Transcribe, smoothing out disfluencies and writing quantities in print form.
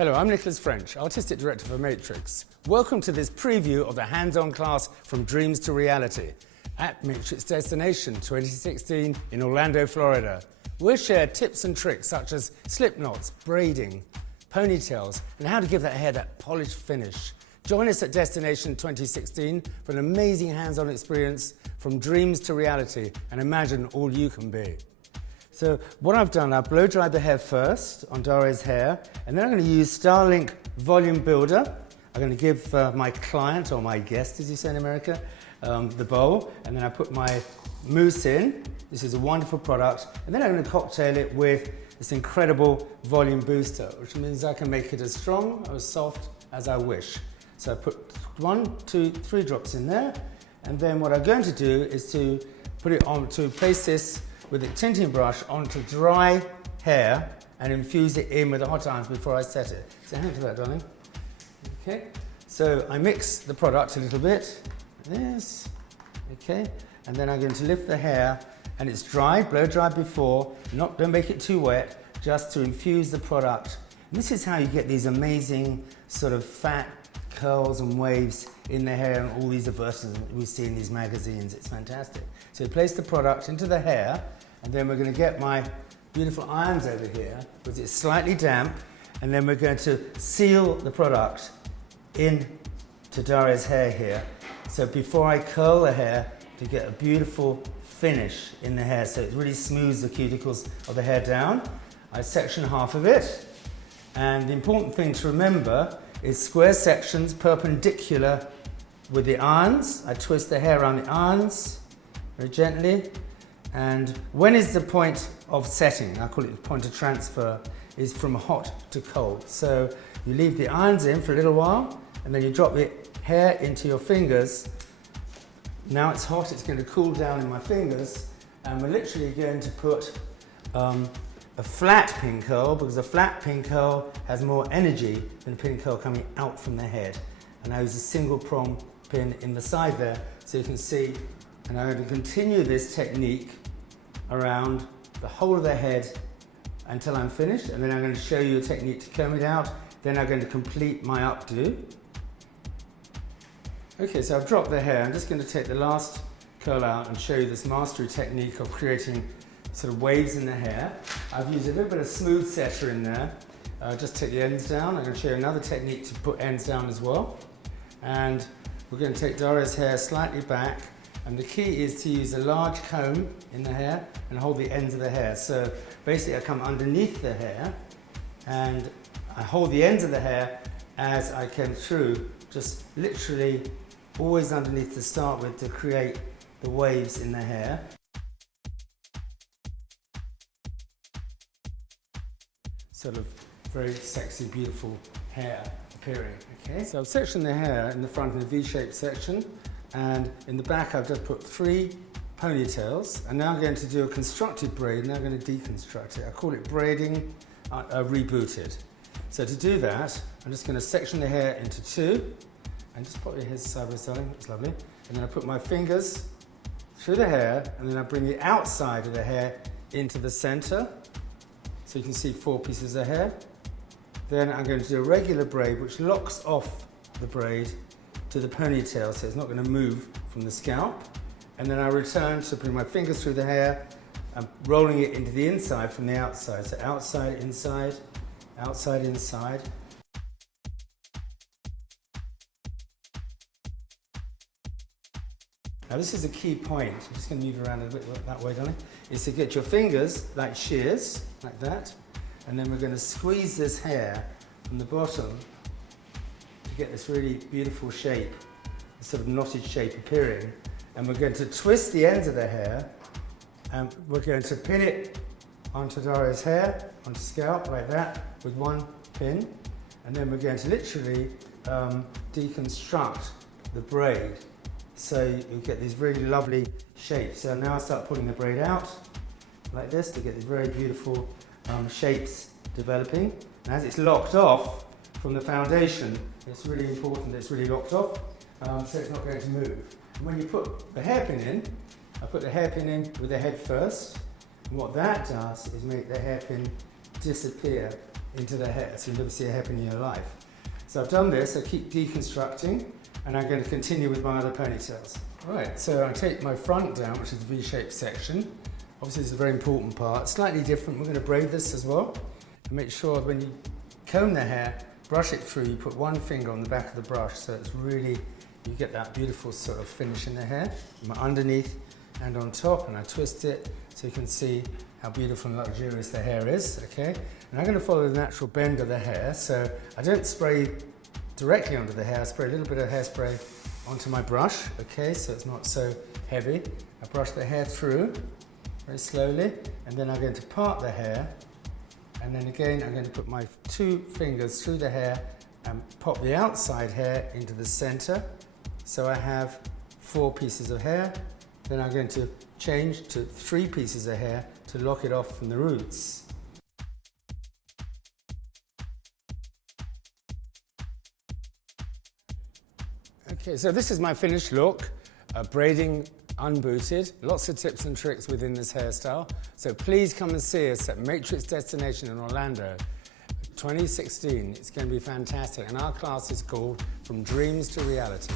Hello, I'm Nicholas French, Artistic Director for Matrix. Welcome to this preview of the hands-on class From Dreams to Reality at Matrix Destination 2016 in Orlando, Florida. We'll share tips and tricks such as slip knots, braiding, ponytails, and how to give that hair that polished finish. Join us at Destination 2016 for an amazing hands-on experience from dreams to reality, and imagine all you can be. So what I've done, I've blow dried the hair first on Daria's hair, and then I'm going to use Starlink Volume Builder. I'm going to give my client, or my guest as you say in America, the bowl, and then I put my mousse in. This is a wonderful product, and then I'm going to cocktail it with this incredible volume booster, which means I can make it as strong or as soft as I wish. So I put 1, 2, 3 drops in there, and then what I'm going to do is to put it on, to place this with a tinting brush onto dry hair and infuse it in with the hot irons before I set it. So hang to that, darling. Okay, so I mix the product a little bit, this, okay, and then I'm going to lift the hair, and it's dried, blow dried before, don't make it too wet, just to infuse the product. And this is how you get these amazing sort of fat curls and waves in the hair and all these advertisements we see in these magazines. It's fantastic. So you place the product into the hair, and then we're going to get my beautiful irons over here because it's slightly damp, and then we're going to seal the product into Daria's hair here. So before I curl the hair, to get a beautiful finish in the hair, so it really smooths the cuticles of the hair down. I section half of it, and the important thing to remember is square sections perpendicular with the irons. I twist the hair around the irons very gently. And when is the point of setting? I call it the point of transfer, is from hot to cold. So you leave the irons in for a little while, and then you drop the hair into your fingers. Now it's hot, it's going to cool down in my fingers, and we're literally going to put a flat pin curl, because a flat pin curl has more energy than a pin curl coming out from the head. And I use a single prong pin in the side there, so you can see. And I'm going to continue this technique around the whole of the head until I'm finished, and then I'm going to show you a technique to comb it out. Then I'm going to complete my updo. Okay, so I've dropped the hair. I'm just going to take the last curl out and show you this mastery technique of creating sort of waves in the hair. I've used a little bit of smooth setter in there. Just take the ends down. I'm going to show you another technique to put ends down as well. And we're going to take Daria's hair slightly back. And the key is to use a large comb in the hair and hold the ends of the hair. So basically I come underneath the hair and I hold the ends of the hair as I come through, just literally always underneath to start with, to create the waves in the hair. Sort of very sexy, beautiful hair appearing, okay? So I've sectioned the hair in the front in a V-shaped section, and in the back I've just put 3 ponytails, and now I'm going to do a constructed braid, and I'm going to deconstruct it. I call it braiding rebooted. So to do that, I'm just going to section the hair into 2, and just put your hair side by side, it's lovely. And then I put my fingers through the hair, and then I bring the outside of the hair into the center. So you can see 4 pieces of hair. Then I'm going to do a regular braid, which locks off the braid to the ponytail, so it's not going to move from the scalp. And then I return to putting my fingers through the hair and rolling it into the inside from the outside. So outside, inside, outside, inside. Now this is a key point. I'm just going to move around a bit that way, darling. Is to get your fingers like shears, like that. And then we're going to squeeze this hair from the bottom to get this really beautiful shape, this sort of knotted shape appearing. And we're going to twist the ends of the hair, and we're going to pin it onto Daria's hair, onto scalp, like that, with 1 pin. And then we're going to literally deconstruct the braid, so you get these really lovely shapes. So now I start pulling the braid out, like this, to get these very beautiful shapes developing. And as it's locked off from the foundation, it's really important that it's really locked off, so it's not going to move. And when you put the hairpin in, I put the hairpin in with the head first, and what that does is make the hairpin disappear into the hair, so you never see a hairpin in your life. So I've done this, I keep deconstructing, and I'm going to continue with my other ponytails. Right, so I take my front down, which is the V-shaped section. Obviously it's a very important part, slightly different. We're going to braid this as well. And make sure when you comb the hair, brush it through, you put one finger on the back of the brush, so it's really, you get that beautiful sort of finish in the hair, underneath and on top, and I twist it so you can see how beautiful and luxurious the hair is, okay? And I'm going to follow the natural bend of the hair, so I don't spray directly onto the hair, I spray a little bit of hairspray onto my brush, okay, so it's not so heavy. I brush the hair through very slowly, and then I'm going to part the hair, and then again I'm going to put my two fingers through the hair and pop the outside hair into the center. So I have 4 pieces of hair, then I'm going to change to 3 pieces of hair to lock it off from the roots. Okay, so this is my finished look, braiding unbooted. Lots of tips and tricks within this hairstyle. So please come and see us at Matrix Destination in Orlando, 2016. It's going to be fantastic. And our class is called From Dreams to Reality.